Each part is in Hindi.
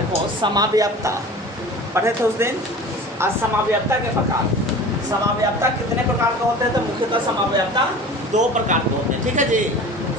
देखो समाव्ययता पढ़े थे उस दिन। आज समाव्ययता के प्रकार। समाव्ययता कितने प्रकार के होते हैं? तो मुख्यतः समाव्ययता दो प्रकार के होते हैं, ठीक है जी।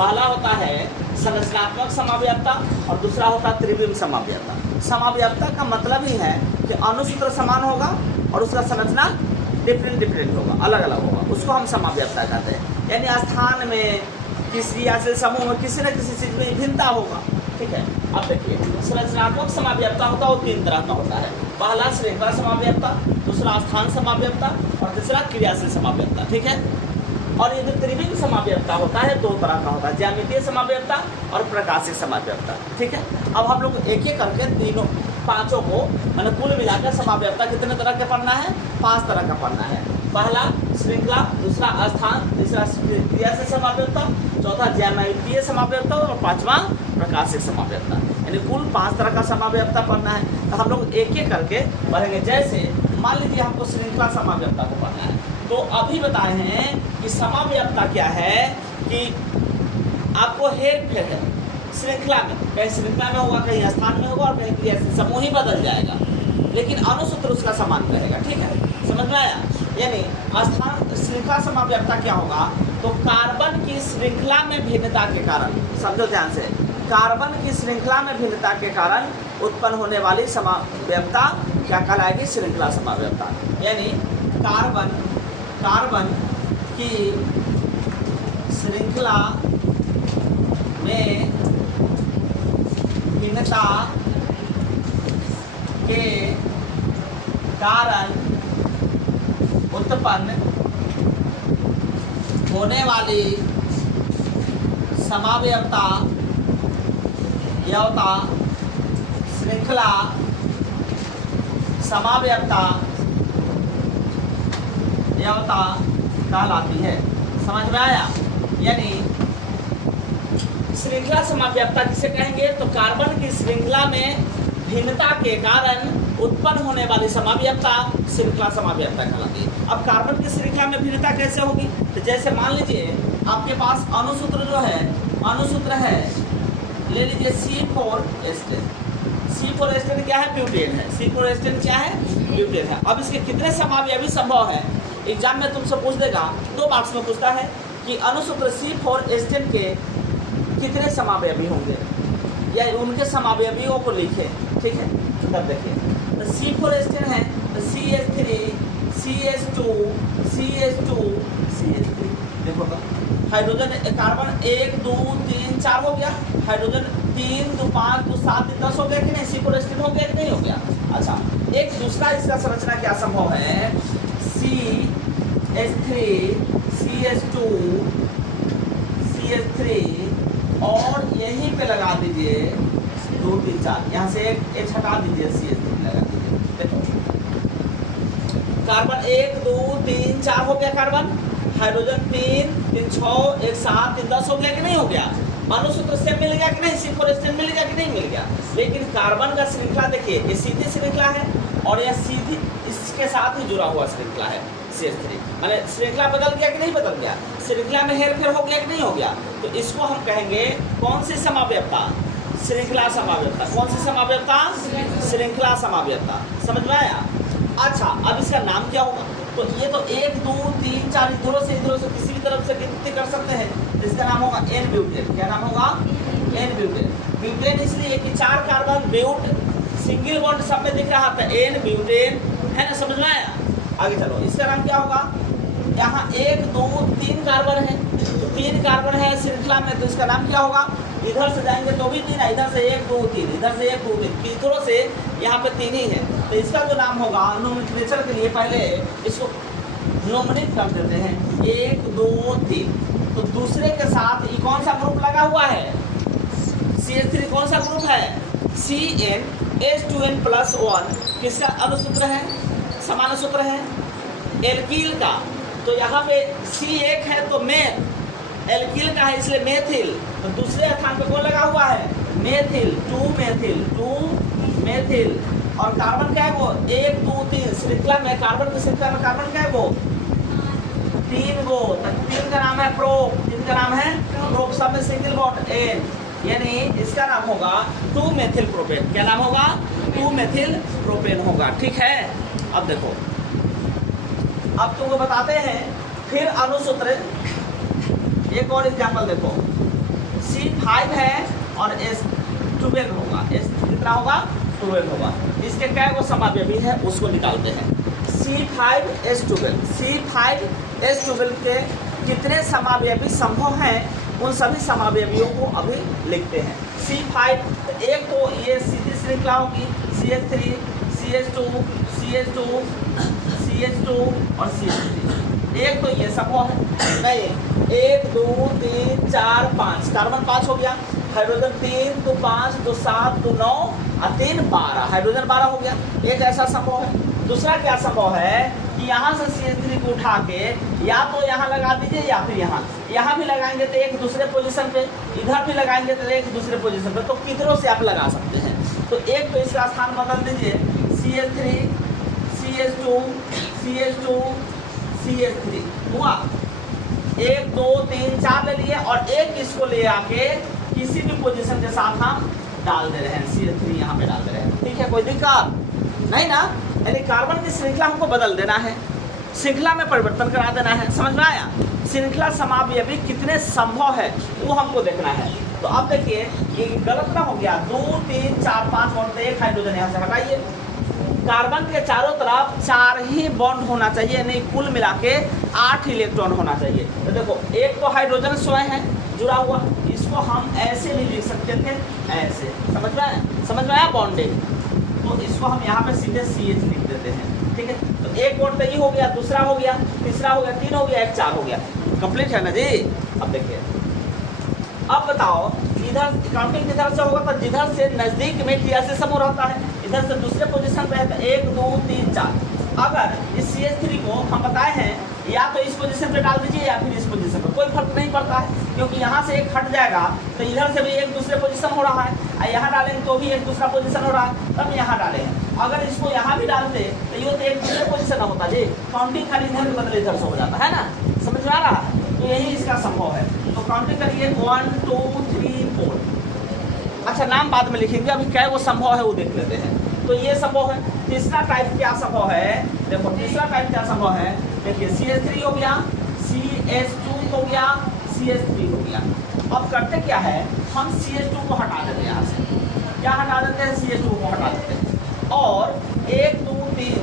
पहला होता है संरचनात्मक समाव्ययता और दूसरा होता है त्रिविम समाव्ययता। समाव्ययता का मतलब ही है कि अनुसूत्र समान होगा और उसका संरचना डिफरेंट होगा, अलग अलग होगा, उसको हम समाव्ययता कहते हैं। यानी स्थान में किसी या से समूह में किसी न किसी चीज़ में भिन्नता होगा, ठीक है। अब देखिए संरचनात्मक समाव्ययता होता है वो तीन तरह का होता है। पहला श्रृंखला समाव्ययता, दूसरा स्थान समाव्ययता और तीसरा क्रियाशील समाव्ययता, ठीक है। और ये जो त्रिविम समाव्ययता होता है दो तरह का होता है, ज्यामितीय समाव्ययता और प्रकाशिक समाव्ययता, ठीक है। अब हम लोग एक एक करके तीनों पांचों को मैंने कुल मिलाकर समाव्ययता कितने तरह के पढ़ना है? 5 तरह का पढ़ना है। पहला श्रृंखला, दूसरा स्थान, तीसरा क्रियाशील समाव्ययता, चौथा ज्यामितीय समाव्ययता और पांचवा प्रकाशिक समाव्ययता। यानी कुल 5 तरह का समाव्ययता पढ़ना है। तो हम लोग एक एक करके पढ़ेंगे। जैसे मान लीजिए हमको श्रृंखला समाव्ययता को पढ़ना है, तो अभी बताए हैं कि समाव्ययता क्या है कि आपको हेर फेर है श्रृंखला में, कहीं श्रृंखला में होगा, कहीं स्थान में होगा और कहीं क्रियाशील समूह ही बदल जाएगा, लेकिन अनुसूत्र उसका समान रहेगा, ठीक है। समझ में आया? यानी स्थान श्रृंखला समाव्ययता क्या होगा? तो कार्बन की श्रृंखला में भिन्नता के कारण, समझो ध्यान से, कार्बन की श्रृंखला में भिन्नता के कारण उत्पन्न होने वाली समाव्ययता क्या कहलाएगी? श्रृंखला समाव्ययता। यानी कार्बन की श्रृंखला में भिन्नता के कारण उत्पन्न होने वाली समाव्ययता श्रृंखला समाव्ययता कहलाती है। समझ में आया? यानी श्रृंखला समाव्ययता किसे कहेंगे? तो कार्बन की श्रृंखला में भिन्नता के कारण उत्पन्न होने वाली समाव्ययता श्रृंखला समाव्ययता कहलाती है। अब कार्बन की श्रृंखला में भिन्नता कैसे होगी? तो जैसे मान लीजिए आपके पास अनुसूत्र जो है, अनुसूत्र है, ले लीजिए C4H10। C4H10 क्या है? ब्यूटेन है। C4H10 क्या है? ब्यूटेन है। अब इसके कितने समावयवी संभव है? एग्जाम में तुमसे पूछ देगा, 2 मार्क्स में पूछता है कि अनुसूत्र C4H10 के कितने समावयवी होंगे या उनके समावयवियों को लिखे, ठीक है। तब देखिए तो C4H10 है तो CH3 CH2 CH2 CH3, देखो तो हाइड्रोजन कार्बन 1 2 3 4 हो गया, हाइड्रोजन 3 2 5 2 7 10 हो गया कि नहीं? C4H10 हो गया कि नहीं हो गया? अच्छा, एक दूसरा इसका संरचना क्या संभव है? CH3 CH2 CH3 और यहीं पे लगा दीजिए 2 3 4, यहाँ से एक हटा दीजिए, CH3 लगा दीजिए। देखो कार्बन 1 2 3 4 हो गया कार्बन, हाइड्रोजन 3 3 6 1 7 3 10 हो गया कि नहीं हो गया? अनुसूत्र से मिल गया कि नहीं? C4H10 मिल गया कि नहीं मिल गया? लेकिन कार्बन का श्रृंखला देखिए, ये सीधी श्रृंखला है और यह सीधी इसके साथ ही जुड़ा हुआ श्रृंखला है CH3। माने श्रृंखला बदल गया कि नहीं बदल गया? श्रृंखला में हेरफेर हो गया कि नहीं हो गया? तो इसको हम कहेंगे कौन सी समाव्ययता? श्रृंखला समाव्ययता। कौन सी समाव्ययता? श्रृंखला समाव्ययता। समझ में आया? अच्छा, अब इसका नाम क्या होगा? तो ये तो 1 2 3 4 इधरों से किसी भी तरफ से गिनती कर सकते हैं। इसका नाम होगा N ब्यूटेन। क्या नाम होगा? N butane. ब्यूटेन इसलिए कि 4 कार्बन ब्यूट सिंगल बॉन्ड सब में दिख रहा था, N ब्यूटेन है ना। समझ में आया? आगे चलो, इसका नाम क्या होगा? यहाँ 1 2 3 कार्बन है, तो 3 कार्बन है श्रृंखला में, तो इसका नाम क्या होगा? इधर से जाएंगे तो भी 3 है, इधर से 1 2 3, इधर से 1 2 3, तीसरों से यहाँ पे 3 ही है। तो इसका जो नाम होगा नोमेनक्लेचर के लिए पहले इसको नोमिनेट कर देते हैं 1 2 3। तो दूसरे के साथ ये कौन सा ग्रुप लगा हुआ है? CH3 कौन सा ग्रुप है? CnH2n+1 किसका अनुसूत्र है? समान सूत्र है एल्कील का। तो यहाँ पे C1 है तो मेथ, एल्कील का है इसलिए मेथिल। तो दूसरे स्थान पे कौन लगा हुआ है? Methyl, 2 methyl. और कार्बन क्या है वो? 1 2 3 श्रृंखला में, कार्बन की श्रृंखला में कार्बन क्या है वो? 3 गो। 3 का नाम है प्रोप, 3 का नाम है प्रोप, सब में सिंगल बॉन्ड N। यानी इसका नाम होगा 2 मेथिल प्रोपेन। क्या नाम होगा? 2 मेथिल प्रोपेन होगा। ठीक है, अब देखो, अब तुमको बताते हैं फिर अनुसूत्र। एक और एग्जाम्पल देखो, C5 है और S12 होगा। S कितना होगा? 12 होगा। इसके क्या वो समावयवी है उसको निकालते हैं। C5H12, C5H12 के कितने समावयवी संभव हैं उन सभी समावयवियों को अभी लिखते हैं। C5 एक तो ये सीधी श्रृंखला होगी CH3, CH2, CH2, CH2 और CH3। एक तो ये संभव है नहीं। 1 2 3 4 5 कार्बन 5 हो गया, हाइड्रोजन 3 तो 5 तो 7 तो 9 और 3 12, हाइड्रोजन 12 हो गया। एक ऐसा संभव है। दूसरा क्या संभव है कि यहाँ से CH3 को उठा के या तो यहाँ लगा दीजिए या फिर यहाँ भी लगाएंगे तो एक दूसरे पोजीशन पे, इधर भी लगाएंगे तो एक दूसरे पोजीशन पे, तो किधरों से आप लगा सकते हैं। तो एक तो इसका स्थान बदल दीजिए, CH3 CH2 CH2 CH3 हुआ। 1 2 3 4 ले लिए और एक इसको ले आके किसी भी पोजीशन के साथ हम डाल दे रहे हैं, CH3 यहाँ पे डाल दे रहे हैं। ठीक है, कोई दिक्कत नहीं ना? यानी कार्बन की श्रृंखला हमको बदल देना है, श्रृंखला में परिवर्तन करा देना है। समझ में आया? श्रृंखला समावयवी कितने संभव है वो हमको देखना है। तो अब देखिए ये गलत ना हो गया, 2 3 4 5 बॉन्ड, तो एक हाइड्रोजन यहाँ से हटाइए। कार्बन के चारों तरफ 4 ही बॉन्ड होना चाहिए, यानी कुल मिला के 8 इलेक्ट्रॉन होना चाहिए। तो देखो एक तो हाइड्रोजन स्वयं है जुड़ा हुआ, इसको हम ऐसे भी लिख सकते थे, ऐसे। समझ में आया? समझ में आया बॉन्डिंग? तो इसको हम यहाँ पे सीधे CH लिख देते हैं। ठीक है, तो एक बॉन्ड तो ये हो गया, दूसरा हो गया, तीसरा हो गया, 3 हो गया, एक 4 हो गया। कंप्लीट है ना जी? अब देखिए, अब बताओ इधर काउंटिंग किधर से होगा? तो जिधर से नजदीक में क्रियाशील समूह रहता है, इधर से दूसरे पोजीशन पे है तो 1 2 3 4। अगर इस CH3 को हम बताए हैं या तो इस पोजीशन पे डाल दीजिए या फिर इस पोजीशन पे, कोई फर्क नहीं पड़ता है, क्योंकि यहाँ से एक हट जाएगा तो इधर से भी एक दूसरे पोजीशन हो रहा है, और यहाँ डालेंगे तो भी एक दूसरा पोजीशन हो रहा है, तब यहाँ डालेंगे। अगर इसको यहाँ भी डालते तो ये तो एक दूसरे पोजीशन होता जी, काउंटिंग खाली इधर के बदले इधर से हो जाता है ना? समझ में आ रहा है? तो यही इसका संभव है। तो काउंटिंग करिए 1 2 3 4। अच्छा, नाम बाद में लिखेंगे, अभी क्या वो संभव है वो देख लेते हैं। तो ये संभव है। तीसरा टाइप क्या संभव है? देखो तीसरा टाइप क्या संभव है? देखिए CH3 हो गया, CH2 हो गया, CH3 हो गया। अब करते क्या है, हम CH2 को हटा देते हैं यहाँ से। क्या हटा देते हैं? CH2 को हटा देते हैं। और 1 2 3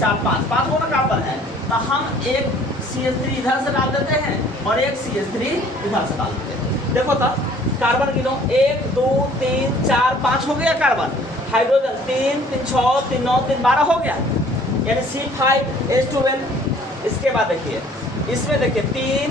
4 5 गो ना कार्बन है, तो हम एक CH3 इधर से डाल देते हैं और एक CH3 इधर से डाल देते हैं। देखो तो कार्बन गिनो, 1 2 3 4 5 हो गया कार्बन। हाइड्रोजन 3 3 6 3 9 3 12 हो गया, यानी C5H12। इसके बाद देखिए इसमें देखिए 3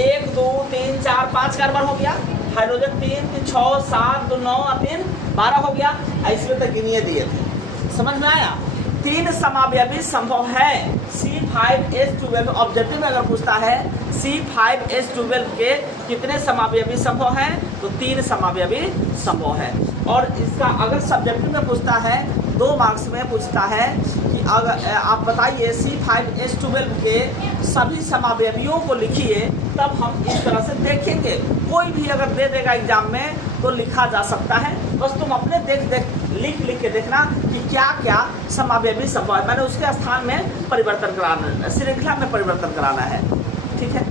1 2 3 4 5 कार्बन हो गया। हाइड्रोजन 3 3 6 7 2 9 और 3 12 हो गया। इसमें तक गिनिए दिए थे। समझ में आया? 3 समावयवी संभव है C5H12। ऑब्जेक्टिव में अगर पूछता है C5H12 के कितने समावयवी संभव हैं, तो 3 समावयवी संभव है। और इसका अगर सब्जेक्टिव में पूछता है 2 मार्क्स में पूछता है कि अगर आप बताइए C5H12 के सभी समावयवियों को लिखिए, तब हम इस तरह से देखेंगे। कोई भी अगर दे देगा एग्जाम में तो लिखा जा सकता है, बस तुम अपने लिख के देखना कि क्या क्या समावयवी संभव है। मैंने उसके स्थान में परिवर्तन कराना है, श्रृंखला में परिवर्तन कराना है। ठीक है,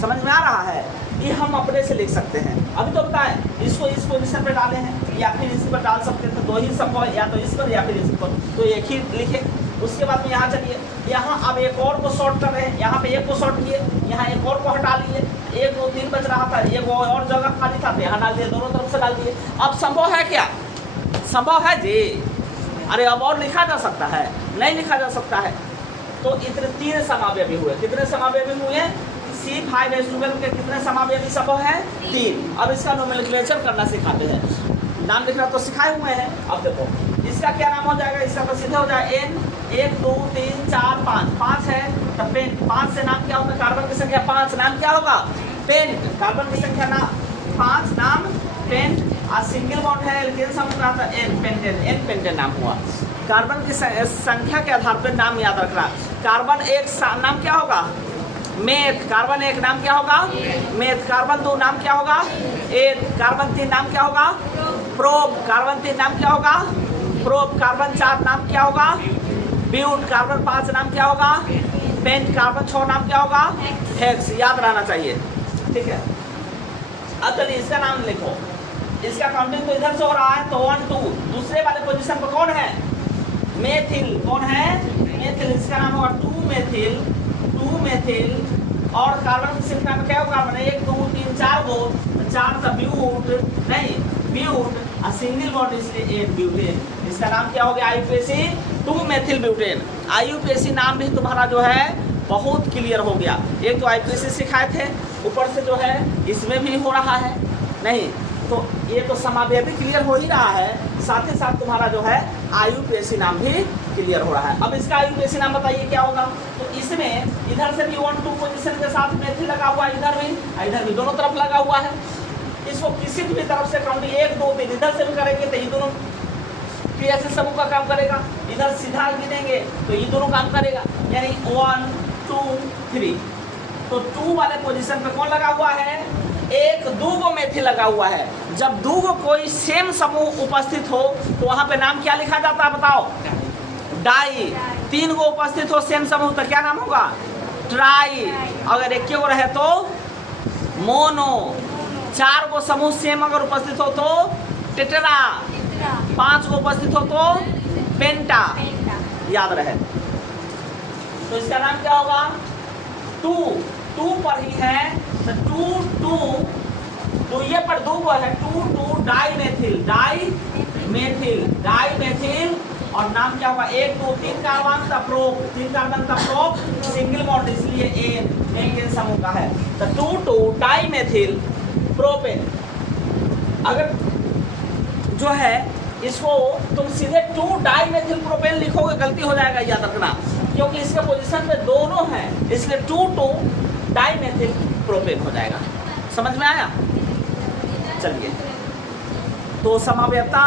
समझ में आ रहा है? ये हम अपने से लिख सकते हैं। अभी तो बताएं, इसको इस पोजीशन पे डाले हैं या फिर इस पर डाल सकते हैं, तो 2 ही संभव है, या तो इस पर या फिर इस पर, तो एक ही लिखे। उसके बाद में यहाँ चलिए, यहाँ अब एक और को शॉर्ट कर रहे हैं, यहाँ पे एक को शॉर्ट किए, यहाँ एक और को हटा लिए, 1 2 3 बच रहा था, एक और जगह खाली था तो यहाँ डाल दिए, दोनों तरफ से डाल दिए। अब संभव है क्या? संभव है जी। अरे अब और लिखा जा सकता है? नहीं लिखा जा सकता है। तो इतने 3 समावयवी हुए। कितने समावयवी हुए? C5H12 के कितने समावयवी संभव है? 3। अब इसका नोमेनक्लेचर करना सिखाते हैं। नाम लिखना तो सिखाए हुए हैं। अब देखो इसका क्या नाम हो जाएगा? इसका तो सीधे हो जाए N। 1 2 3 4 5 5 है तो पेंट। 5 से नाम क्या होगा? कार्बन की संख्या 5, नाम क्या होगा? पेंट। कार्बन की संख्या ना 5, नाम पेंट। और सिंगल बॉन्ड है एल्केन समूह का था N पेंटेन, N पेंटेन नाम हुआ। कार्बन की संख्या के आधार पर नाम याद रखना। कार्बन एक नाम क्या होगा? मेथ, कार्बन 1 नाम क्या होगा? मेथ। कार्बन 2 नाम क्या होगा? एथ। कार्बन 3 नाम क्या होगा? प्रोप। कार्बन 3 नाम क्या होगा? प्रोप। कार्बन 4 नाम क्या होगा? ब्यूट। कार्बन 5 नाम क्या होगा? पेंट। कार्बन 6 नाम क्या होगा? हेक्स। याद रहना चाहिए, ठीक है। अब चलिए इसका नाम लिखो। इसका काउंटिंग तो इधर से हो रहा है, तो 1 2। दूसरे वाले पोजीशन पर कौन है? मेथिल। कौन है? मेथिल। इसका नाम होगा 2 मेथिल। 2 मेथिल। और कार्बन की संख्या में क्या होगा? कार्बन 1 2 3 4 गो, 4 सा ब्यूट, नहीं ब्यूट, और सिंगल बॉन्ड इसलिए 1 ब्यूटेन। इसका नाम क्या हो गया? IUPAC 2 methyl butane. आईयूपीएसी नाम भी तुम्हारा जो है बहुत क्लियर हो गया। एक तो आईयूपीएसी सिखाए थे, ऊपर से जो है इसमें भी हो रहा है, नहीं तो ये तो समावेशी क्लियर हो ही रहा है, साथ ही साथ तुम्हारा जो है आईयूपीएसी नाम भी क्लियर हो रहा है। अब इसका आईयूपीएसी नाम बताइए क्या होगा? तो इसमें इधर से भी 1 2 पोजीशन के साथ मेथिल लगा हुआ है, इधर भी दोनों तरफ लगा हुआ है। इसको किसी भी तरफ से काउंटिंग 1 2 3 इधर से भी करेंगे तो ये दोनों क्रियाशील समूह का काम करेगा। इधर सीधा गिनेंगे तो ये दोनों काम करेगा, यानी 1 2 3। तो 2 वाले पोजीशन पे कौन लगा हुआ है? 1 2 गो मेथिल लगा हुआ है। जब 2 गो कोई सेम समूह उपस्थित हो तो वहां पे नाम क्या लिखा जाता है बताओ? डाई। 3 गो उपस्थित हो सेम समूह तो क्या नाम होगा? ट्राई। अगर 1 गो रहे तो मोनो। 4 गो समूह सेम अगर उपस्थित हो तो टेट्रा। 5 गो उपस्थित हो तो पेंटा। याद रहे। तो इसका नाम क्या होगा? 2 पर ही है तो 2 2 तो ये पर 2 गो है, 2 2 डाई मेथिल। और नाम क्या होगा? 1 2 3 कार्बन का प्रोप, 3 कार्बन का प्रोप, सिंगल बॉन्ड इसलिए एल्केन समूह का है। तो 2 2 डाई मेथिल प्रोपेन। अगर जो है इसको तुम सीधे 2 डाई मेथिल प्रोपेन लिखोगे गलती हो जाएगा, याद रखना, क्योंकि इसके पोजीशन पे दोनों हैं, इसलिए 2 2 डाई मेथिल प्रोपेन हो जाएगा। समझ में आया? चलिए, तो समाव्यता,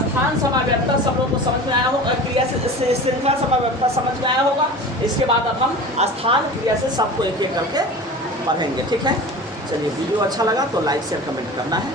स्थान समाव्यता सब लोग को समझ में आया होगा, क्रिया से श्रृंखला समाव्यता समझ में आया होगा। इसके बाद अब हम स्थान क्रिया से सबको एक एक करके पढ़ेंगे, ठीक है। चलिए, वीडियो अच्छा लगा तो लाइक शेयर कमेंट करना है।